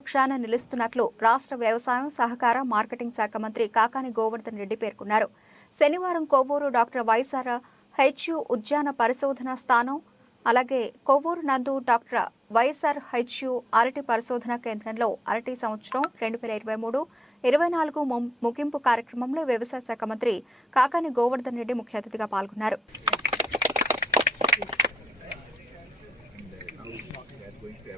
పక్షాన నిలుస్తున్నట్లు రాష్ట్ర వ్యవసాయం సహకార మార్కెటింగ్ శాఖ మంత్రి కాకాని గోవర్ధన్ రెడ్డి పేర్కొన్నారు. శనివారం కొవ్వూరు డాక్టర్ వైఎస్ఆర్ హెచ్యు ఉద్యాన పరిశోధన స్థానం అలాగే కొవ్వూరు నందు డాక్టర్ వైఎస్ఆర్ హెచ్యు అరటి పరిశోధన కేంద్రంలో అరటి సంవత్సరం రెండు వేల ఇరవై మూడు ఇరవై నాలుగు ముగింపు కార్యక్రమంలో వ్యవసాయ శాఖ మంత్రి కాకాని గోవర్ధన్ రెడ్డి ముఖ్య అతిథిగా పాల్గొన్నారు ట్రైబల్స్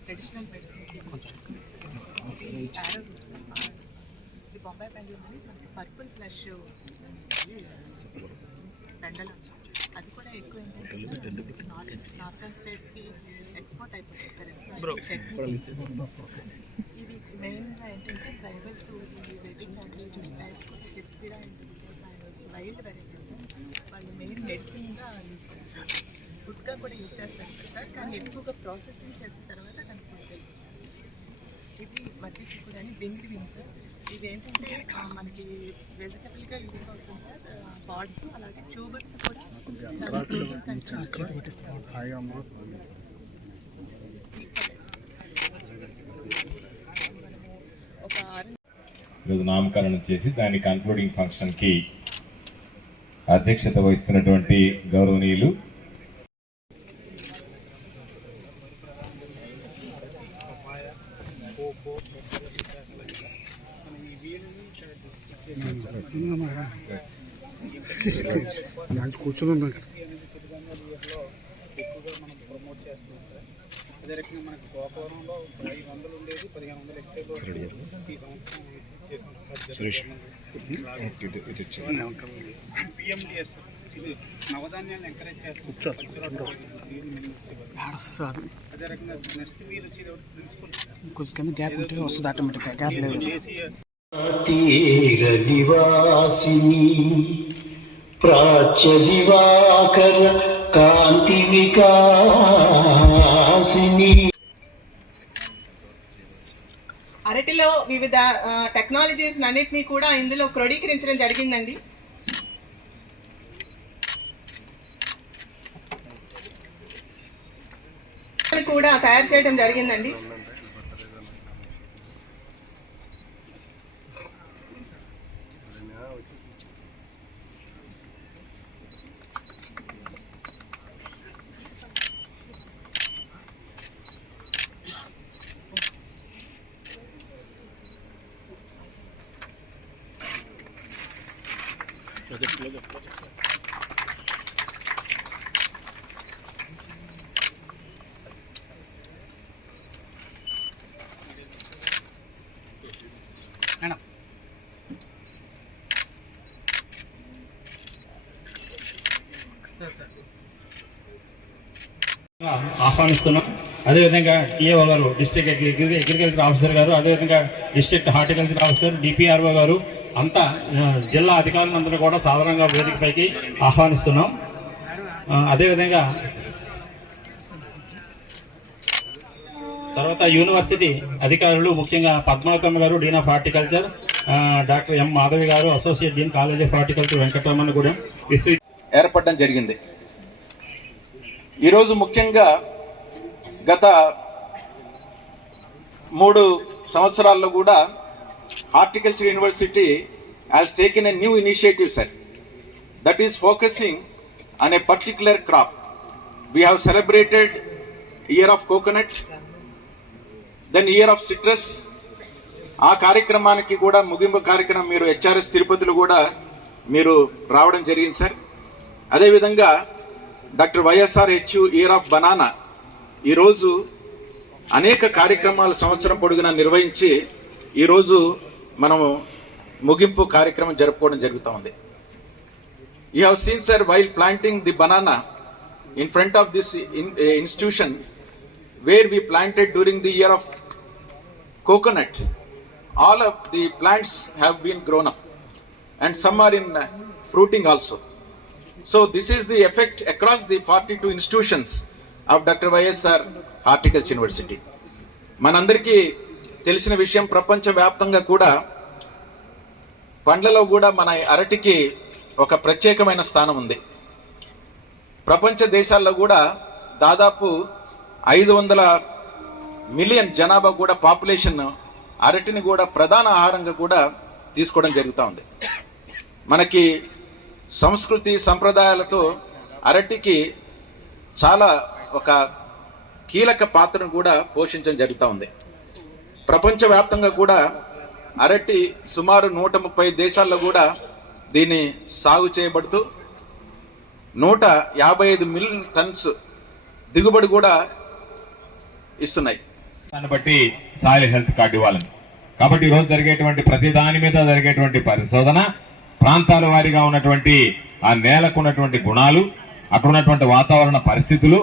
ట్రెడిషనల్ మెడిసిన్ యారో ఇది బొంబాయి పెండలం అని పర్పుల్ ఫ్లష్ పెండలం అది కూడా ఎక్కువ ఏంటంటే నార్త్ నార్థన్ స్టేట్స్కి ఎక్స్పోర్ట్ అయిపోతుంది సార్ ఎస్పెషల్లీ చట్నీ ఇది మెయిన్గా ఏంటంటే ట్రైబల్స్ టెస్టిరా అండ్ వైల్డ్ వెరైటీస్ వాళ్ళు మెయిన్ మెడిసిన్గా యూస్ చేస్తారు. ఫుడ్గా కూడా యూస్ చేస్తారు సార్ కానీ ఎక్కువగా ప్రాసెసింగ్ చేసిన తర్వాత దాన్ని ఫుడ్గా యూస్ చేస్తారు. ఇది మధ్య చిక్కుడు అని బెంగి బీన్స్. ఇది ఏంటంటే మనకి వెజిటబుల్గా యూజ్ అవుతుంది సార్ బాడ్స్ అలాగే ట్యూబర్స్ కూడా. ఒక ఈరోజు నామకరణం చేసి దాని కన్క్లూడింగ్ ఫంక్షన్కి అధ్యక్షత వహిస్తున్నటువంటి గౌరవనీయులు. కూర్చున్నాం ఎక్కువగా ప్రమోట్ అదే రకంగా మనకి గోపవరంలో ఐదు వందలు ఉండేది పదిహేను వందలు ఎక్కువ ఈ సంవత్సరం చేసాం సార్ పిఎండిఎస్ ఇది నవధాన్యాలను ఎంకరేజ్ చేస్తాం అదే రకంగా నెక్స్ట్ మీరు వచ్చేది ప్రిన్సిపల్ కొంచెం గ్యాప్ ఉంటే వస్తుంది ఆటోమేటిక్గా గ్యాప్ లేదు. తీర నివాసిని ప్రాచ్య దివాకర కాంతి వికాసిని వివిధ టెక్నాలజీస్ అన్నిటినీ కూడా ఇందులో క్రోడీకరించడం జరిగిందండి. కూడా తయారు చేయడం జరిగిందండి. ఆహ్వానిస్తున్నాం. అదేవిధంగా డిఏఓ గారు డిస్ట్రిక్ట్ అగ్రికల్చర్ ఆఫీసర్ గారు అదేవిధంగా డిస్ట్రిక్ట్ హార్టికల్చర్ ఆఫీసర్ డిపిఆర్ఓ గారు అంతా జిల్లా అధికారులందరూ కూడా సాధారణంగా వేదికపైకి ఆహ్వానిస్తున్నాం. అదేవిధంగా తర్వాత యూనివర్సిటీ అధికారులు ముఖ్యంగా పద్మావతమ్మ గారు dean of horticulture doctor M Madhavi గారు associate dean college of horticulture Venkataramannagudem విశ్వ ఏర్పడడం జరిగింది. ఈరోజు ముఖ్యంగా గత మూడు సంవత్సరాల్లో కూడా horticulture university has taken a new initiative sir that is focusing on a particular crop we have celebrated year of coconut then year of citrus ఆ కార్యక్రమానికి కూడా ముగింపు కార్యక్రమం మీరు హెచ్ఆర్ఎస్ తిరుపతిలో కూడా మీరు రావడం జరిగింది సార్ అదేవిధంగా doctor YSR HU year of banana ఈరోజు అనేక కార్యక్రమాలు సంవత్సరం పొడుగునా నిర్వహించి ఈరోజు మనము ముగింపు కార్యక్రమం జరుపుకోవడం జరుగుతూ ఉంది. You have seen sir while planting the banana in front of this institution where we planted during the year of coconut all of the plants have been grown up and some are in fruiting also so this is the effect across the forty two institutions of doctor YSR horticulture university మనందరికీ తెలిసిన విషయం ప్రపంచవ్యాప్తంగా కూడా పండ్లలో కూడా మన అరటికి ఒక ప్రత్యేకమైన స్థానం ఉంది. ప్రపంచ దేశాల్లో కూడా దాదాపు ఐదు వందల మిలియన్ జనాభా కూడా పాపులేషన్ అరటిని కూడా ప్రధాన ఆహారంగా కూడా తీసుకోవడం జరుగుతూ ఉంది. మనకి సంస్కృతి సంప్రదాయాలతో అరటికి చాలా ఒక కీలక పాత్రను కూడా పోషించడం జరుగుతూ ఉంది. ప్రపంచవ్యాప్తంగా కూడా అరటి సుమారు నూట ముప్పై దేశాల్లో కూడా దీన్ని సాగు చేయబడుతూ నూట యాభై ఐదు మిలియన్ టన్స్ దిగుబడి కూడా ఇస్తున్నాయి. దాన్ని బట్టి సాయిల్ హెల్త్ కార్డు ఇవ్వాలని. కాబట్టి ఈరోజు జరిగేటువంటి ప్రతి దాని మీద జరిగేటువంటి పరిశోధన ప్రాంతాల వారీగా ఉన్నటువంటి ఆ నేలకు ఉన్నటువంటి గుణాలు అక్కడ ఉన్నటువంటి వాతావరణ పరిస్థితులు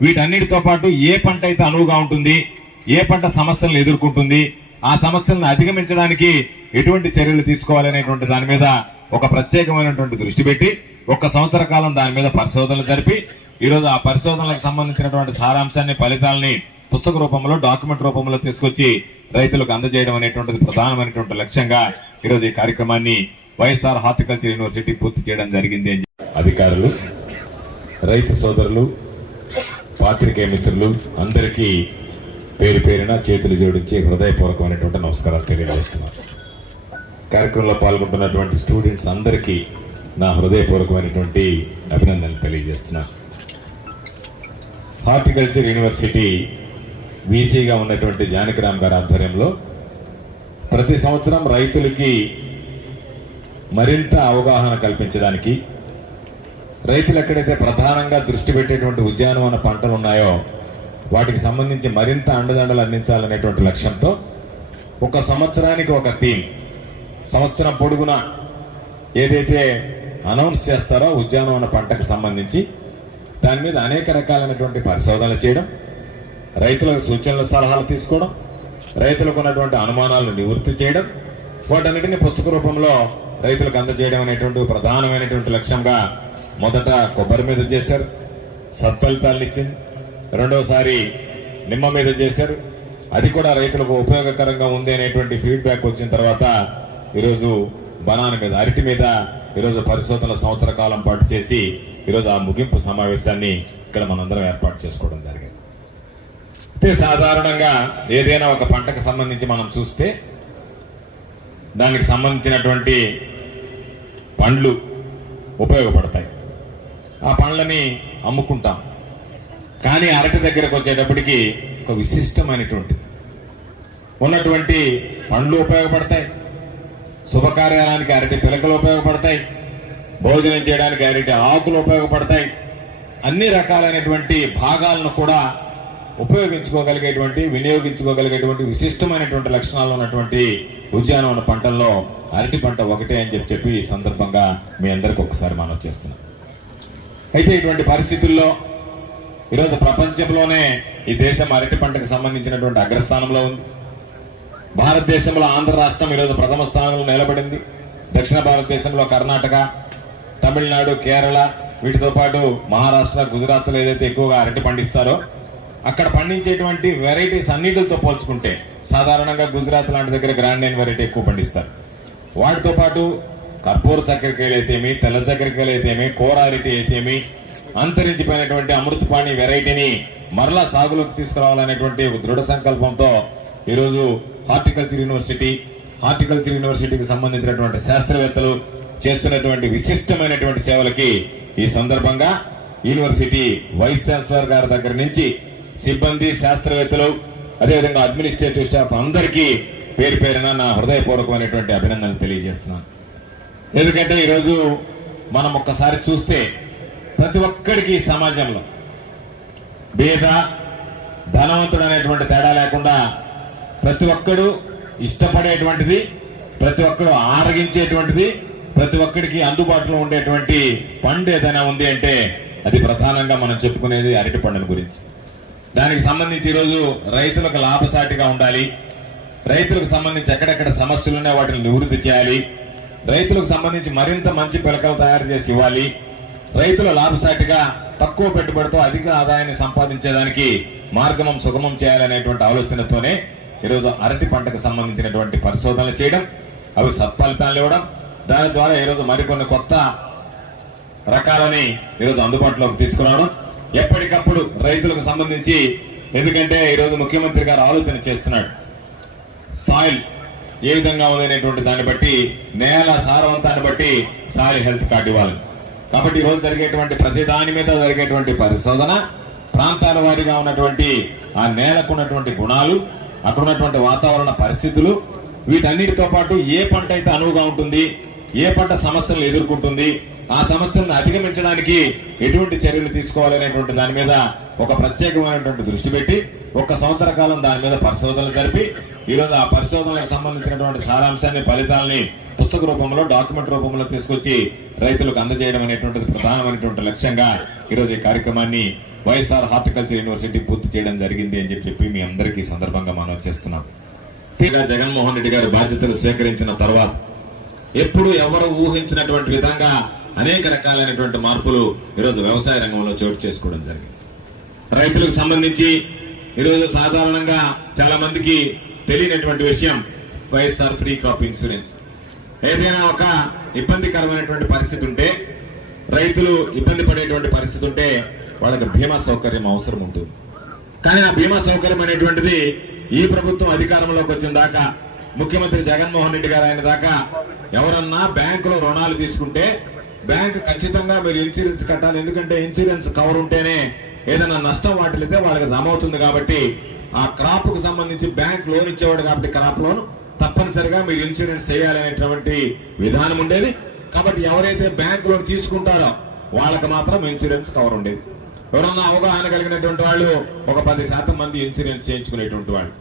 వీటన్నిటితో పాటు ఏ పంట అయితే అనువుగా ఉంటుంది ఏ పంట సమస్యలను ఎదుర్కొంటుంది ఆ సమస్యలను అధిగమించడానికి ఎటువంటి చర్యలు తీసుకోవాలనేటువంటి దాని మీద ఒక ప్రత్యేకమైనటువంటి దృష్టి పెట్టి ఒక సంవత్సర కాలం దాని మీద పరిశోధనలు జరిపి ఈరోజు ఆ పరిశోధనలకు సంబంధించినటువంటి సారాంశాన్ని ఫలితాలని పుస్తక రూపంలో డాక్యుమెంట్ రూపంలో తీసుకొచ్చి రైతులకు అందజేయడం అనేటువంటిది ప్రధానమైనటువంటి లక్ష్యంగా ఈరోజు ఈ కార్యక్రమాన్ని వైఎస్ఆర్ హార్టికల్చర్ యూనివర్సిటీ పూర్తి చేయడం జరిగింది అని అధికారులు రైతు సోదరులు పాత్రికేయ మిత్రులు అందరికీ పేరు పేరిన చేతులు జోడించి హృదయపూర్వకమైనటువంటి నమస్కారాలు తెలియజేస్తున్నాను. కార్యక్రమంలో పాల్గొంటున్నటువంటి స్టూడెంట్స్ అందరికీ నా హృదయపూర్వకమైనటువంటి అభినందనలు తెలియజేస్తున్నాను. హార్టికల్చర్ యూనివర్సిటీ వీసీగా ఉన్నటువంటి జానకిరామ్ గారి ఆధ్వర్యంలో ప్రతి సంవత్సరం రైతులకి మరింత అవగాహన కల్పించడానికి రైతులు ఎక్కడైతే ప్రధానంగా దృష్టి పెట్టేటువంటి ఉద్యానవన పంటలు ఉన్నాయో వాటికి సంబంధించి మరింత అండదండలు అందించాలనేటువంటి లక్ష్యంతో ఒక సంవత్సరానికి ఒక థీమ్ సంవత్సరం పొడుగున ఏదైతే అనౌన్స్ చేస్తారో ఉద్యానవన పంటకు సంబంధించి దాని మీద అనేక రకాలైనటువంటి పరిశోధనలు చేయడం రైతులకు సూచనలు సలహాలు తీసుకోవడం రైతులకు ఉన్నటువంటి అనుమానాలను నివృత్తి చేయడం వాటన్నిటిని పుస్తక రూపంలో రైతులకు అందజేయడం అనేటువంటి ప్రధానమైనటువంటి లక్ష్యంగా మొదట కొబ్బరి మీద చేశారు. సత్ఫలితాలను ఇచ్చింది రెండవసారి నిమ్మ మీద చేశారు. అది కూడా రైతులకు ఉపయోగకరంగా ఉంది అనేటువంటి ఫీడ్బ్యాక్ వచ్చిన తర్వాత ఈరోజు బనాన మీద అరటి మీద ఈరోజు పరిశోధనల సంవత్సర కాలం పాటు చేసి ఈరోజు ఆ ముగింపు సమావేశాన్ని ఇక్కడ మనందరం ఏర్పాటు చేసుకోవడం జరిగింది. అయితే సాధారణంగా ఏదైనా ఒక పంటకు సంబంధించి మనం చూస్తే దానికి సంబంధించినటువంటి పండ్లు ఉపయోగపడతాయి. ఆ పండ్లని అమ్ముకుంటాం. కానీ అరటి దగ్గరకు వచ్చేటప్పటికి ఒక విశిష్టమైనటువంటి ఉన్నటువంటి పండ్లు ఉపయోగపడతాయి. శుభకార్యానికి అరటి పిలకలు ఉపయోగపడతాయి. భోజనం చేయడానికి అరటి ఆకులు ఉపయోగపడతాయి. అన్ని రకాలైనటువంటి భాగాలను కూడా ఉపయోగించుకోగలిగేటువంటి వినియోగించుకోగలిగేటువంటి విశిష్టమైనటువంటి లక్షణాలు ఉన్నటువంటి ఉద్యానవన పంటల్లో అరటి పంట ఒకటే అని చెప్పి చెప్పి ఈ సందర్భంగా మీ అందరికి ఒకసారి మనం చేస్తున్నాం అయితే ఇటువంటి పరిస్థితుల్లో ఈరోజు ప్రపంచంలోనే ఈ దేశం అరటి పంటకు సంబంధించినటువంటి అగ్రస్థానంలో ఉంది. భారతదేశంలో ఆంధ్ర రాష్ట్రం ఈరోజు ప్రథమ స్థానంలో నిలబడింది. దక్షిణ భారతదేశంలో కర్ణాటక తమిళనాడు కేరళ వీటితో పాటు మహారాష్ట్ర గుజరాత్లో ఏదైతే ఎక్కువగా అరటి పండిస్తారో అక్కడ పండించేటువంటి వెరైటీస్ అన్నిటితో పోల్చుకుంటే సాధారణంగా గుజరాత్ లాంటి దగ్గర గ్రాండ్ అయిన వెరైటీ ఎక్కువ పండిస్తారు. వాటితో పాటు కర్పూర చక్కెరకాయలు అయితేమి తెల్ల చక్కెరకాయలు అయితేమి కూర అరటి అయితేమి అంతరించిపోయినటువంటి అమృతపాణి వెరైటీని మరలా సాగులోకి తీసుకురావాలనేటువంటి ఒక దృఢ సంకల్పంతో ఈరోజు హార్టికల్చర్ యూనివర్సిటీ హార్టికల్చర్ యూనివర్సిటీకి సంబంధించినటువంటి శాస్త్రవేత్తలు చేస్తున్నటువంటి విశిష్టమైనటువంటి సేవలకి ఈ సందర్భంగా యూనివర్సిటీ వైస్ ఛాన్సలర్ గారి దగ్గర నుంచి సిబ్బంది శాస్త్రవేత్తలు అదేవిధంగా అడ్మినిస్ట్రేటివ్ స్టాఫ్ అందరికీ పేరు పేరున నా హృదయపూర్వకమైనటువంటి అభినందనలు తెలియజేస్తున్నాను. ఎందుకంటే ఈరోజు మనం ఒక్కసారి చూస్తే ప్రతి ఒక్కడికి సమాజంలో భేద ధనవంతుడు అనేటువంటి తేడా లేకుండా ప్రతి ఒక్కడు ఇష్టపడేటువంటిది ప్రతి ఒక్కడు ఆరగించేటువంటిది ప్రతి ఒక్కడికి అందుబాటులో ఉండేటువంటి పండు ఏదైనా ఉంది అంటే అది ప్రధానంగా మనం చెప్పుకునేది అరటి పండుల గురించి. దానికి సంబంధించి ఈరోజు రైతులకు లాభసాటిగా ఉండాలి. రైతులకు సంబంధించి ఎక్కడెక్కడ సమస్యలు ఉన్నాయో వాటిని నివృత్తి చేయాలి. రైతులకు సంబంధించి మరింత మంచి పిలకలు తయారు చేసి ఇవ్వాలి. రైతుల లాభసాటిగా తక్కువ పెట్టుబడితో అధిక ఆదాయాన్ని సంపాదించేదానికి మార్గమం సుగమం చేయాలనేటువంటి ఆలోచనతోనే ఈరోజు అరటి పంటకు సంబంధించినటువంటి పరిశోధనలు చేయడం అవి సత్ఫలితాలు ఇవ్వడం దాని ద్వారా ఈరోజు మరికొన్ని కొత్త రకాలని ఈరోజు అందుబాటులోకి తీసుకురావడం ఎప్పటికప్పుడు రైతులకు సంబంధించి ఎందుకంటే ఈరోజు ముఖ్యమంత్రి గారు ఆలోచన చేస్తున్నాడు. సాయిల్ ఏ విధంగా ఉంది అనేటువంటి దాన్ని బట్టి నేల సారవంతాన్ని బట్టి సాయిల్ హెల్త్ కార్డు ఇవ్వాలి. కాబట్టి ఈరోజు జరిగేటువంటి ప్రతి దాని మీద జరిగేటువంటి పరిశోధన ప్రాంతాల వారీగా ఉన్నటువంటి ఆ నేలకు ఉన్నటువంటి గుణాలు అక్కడ ఉన్నటువంటి వాతావరణ పరిస్థితులు వీటన్నిటితో పాటు ఏ పంట అయితే అనువుగా ఉంటుంది ఏ పంట సమస్యలను ఎదుర్కొంటుంది ఆ సమస్యలను అధిగమించడానికి ఎటువంటి చర్యలు తీసుకోవాలనేటువంటి దాని మీద ఒక ప్రత్యేకమైనటువంటి దృష్టి పెట్టి ఒక సంవత్సర కాలం దాని మీద పరిశోధనలు జరిపి ఈరోజు ఆ పరిశోధనలకు సంబంధించినటువంటి సారాంశాన్ని ఫలితాలని పుస్తక రూపంలో డాక్యుమెంట్ రూపంలో తీసుకొచ్చి రైతులకు అందజేయడం అనేటువంటిది ప్రధానమైనటువంటి లక్ష్యంగా ఈరోజు ఈ కార్యక్రమాన్ని వైఎస్ఆర్ హార్టికల్చర్ యూనివర్సిటీ పూర్తి చేయడం జరిగింది అని చెప్పి మీ అందరికీ సందర్భంగా మనం చేస్తున్నాం. పైగా జగన్మోహన్ రెడ్డి గారు బాధ్యతలు స్వీకరించిన తర్వాత ఎప్పుడు ఎవరు ఊహించినటువంటి విధంగా అనేక రకాలైనటువంటి మార్పులు ఈరోజు వ్యవసాయ రంగంలో చోటు చేసుకోవడం జరిగింది. రైతులకు సంబంధించి ఈరోజు సాధారణంగా చాలా మందికి తెలియనటువంటి విషయం వైఎస్ఆర్ ఫ్రీ క్రాప్ ఇన్సూరెన్స్. ఏదైనా ఒక ఇబ్బందికరమైనటువంటి పరిస్థితి ఉంటే రైతులు ఇబ్బంది పడేటువంటి పరిస్థితి ఉంటే వాళ్ళకి బీమా సౌకర్యం అవసరం ఉంటుంది కానీ ఆ బీమా సౌకర్యం అనేటువంటిది ఈ ప్రభుత్వం అధికారంలోకి వచ్చిన దాకా ముఖ్యమంత్రి జగన్మోహన్ రెడ్డి గారు ఆయన దాకా ఎవరన్నా బ్యాంకులో రుణాలు తీసుకుంటే బ్యాంకు ఖచ్చితంగా మీరు ఇన్సూరెన్స్ కట్టాలి. ఎందుకంటే ఇన్సూరెన్స్ కవర్ ఉంటేనే ఏదైనా నష్టం వాటిల్లితే వాళ్ళకి జమ అవుతుంది కాబట్టి ఆ క్రాప్కు సంబంధించి బ్యాంక్ లోన్ ఇచ్చేవాడు కాబట్టి క్రాప్ లోన్ తప్పనిసరిగా మీరు ఇన్సూరెన్స్ చేయాలనేటువంటి విధానం ఉండేది. కాబట్టి ఎవరైతే బ్యాంక్ లోన్ తీసుకుంటారో వాళ్ళకి మాత్రం ఇన్సూరెన్స్ కవర్ ఉండేది. ఎవరన్నా అవగాహన కలిగినటువంటి వాళ్ళు ఒక పది శాతం మంది ఇన్సూరెన్స్ చేయించుకునేటువంటి వాళ్ళు.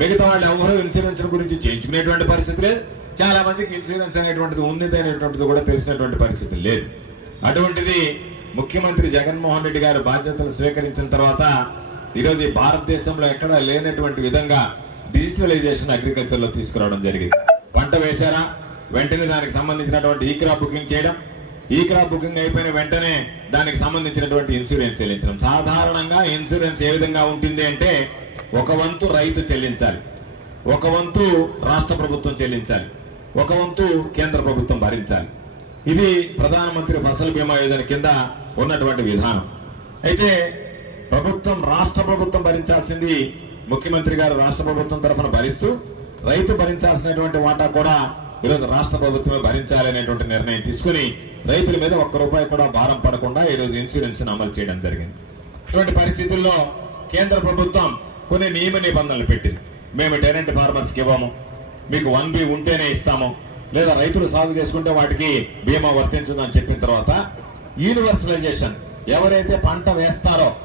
మిగతా వాళ్ళు ఎవరు ఇన్సూరెన్స్ గురించి చేయించుకునేటువంటి పరిస్థితి లేదు. చాలా మందికి ఇన్సూరెన్స్ అనేటువంటిది ఉన్నది అనేటువంటిది కూడా తెలిసినటువంటి పరిస్థితి లేదు. అటువంటిది ముఖ్యమంత్రి జగన్మోహన్ రెడ్డి గారు బాధ్యతలు స్వీకరించిన తర్వాత ఈరోజు ఈ భారతదేశంలో ఎక్కడా లేనటువంటి విధంగా డిజిటలైజేషన్ అగ్రికల్చర్లో తీసుకురావడం జరిగింది. పంట వేశారా? వెంటనే దానికి సంబంధించినటువంటి ఈ క్రాప్ బుకింగ్ చేయడం. ఈ క్రాప్ బుకింగ్ అయిపోయిన వెంటనే దానికి సంబంధించినటువంటి ఇన్సూరెన్స్ చెల్లించడం. సాధారణంగా ఇన్సూరెన్స్ ఏ విధంగా ఉంటుంది అంటే ఒక వంతు రైతు చెల్లించాలి. ఒక వంతు రాష్ట్ర ప్రభుత్వం చెల్లించాలి. ఒక వంతు కేంద్ర ప్రభుత్వం భరించాలి. ఇది ప్రధానమంత్రి ఫసల్ బీమా యోజన కింద ఉన్నటువంటి విధానం. అయితే ప్రభుత్వం రాష్ట్ర ప్రభుత్వం భరించాల్సింది ముఖ్యమంత్రి గారు రాష్ట్ర ప్రభుత్వం తరఫున భరిస్తూ రైతు భరించాల్సినటువంటి వాటా కూడా ఈరోజు రాష్ట్ర ప్రభుత్వమే భరించాలనేటువంటి నిర్ణయం తీసుకుని రైతుల మీద ఒక్క రూపాయి కూడా భారం పడకుండా ఈరోజు ఇన్సూరెన్స్ అమలు చేయడం జరిగింది. ఇటువంటి పరిస్థితుల్లో కేంద్ర ప్రభుత్వం కొన్ని నియమ నిబంధనలు పెట్టింది. మేము టెరెంట్ ఫార్మర్స్కి ఇవ్వము మీకు వన్ బి ఉంటేనే ఇస్తాము లేదా రైతులు సాగు చేసుకుంటే వాటికి బీమా వర్తించదని చెప్పిన తర్వాత యూనివర్సలైజేషన్ ఎవరైతే పంట వేస్తారో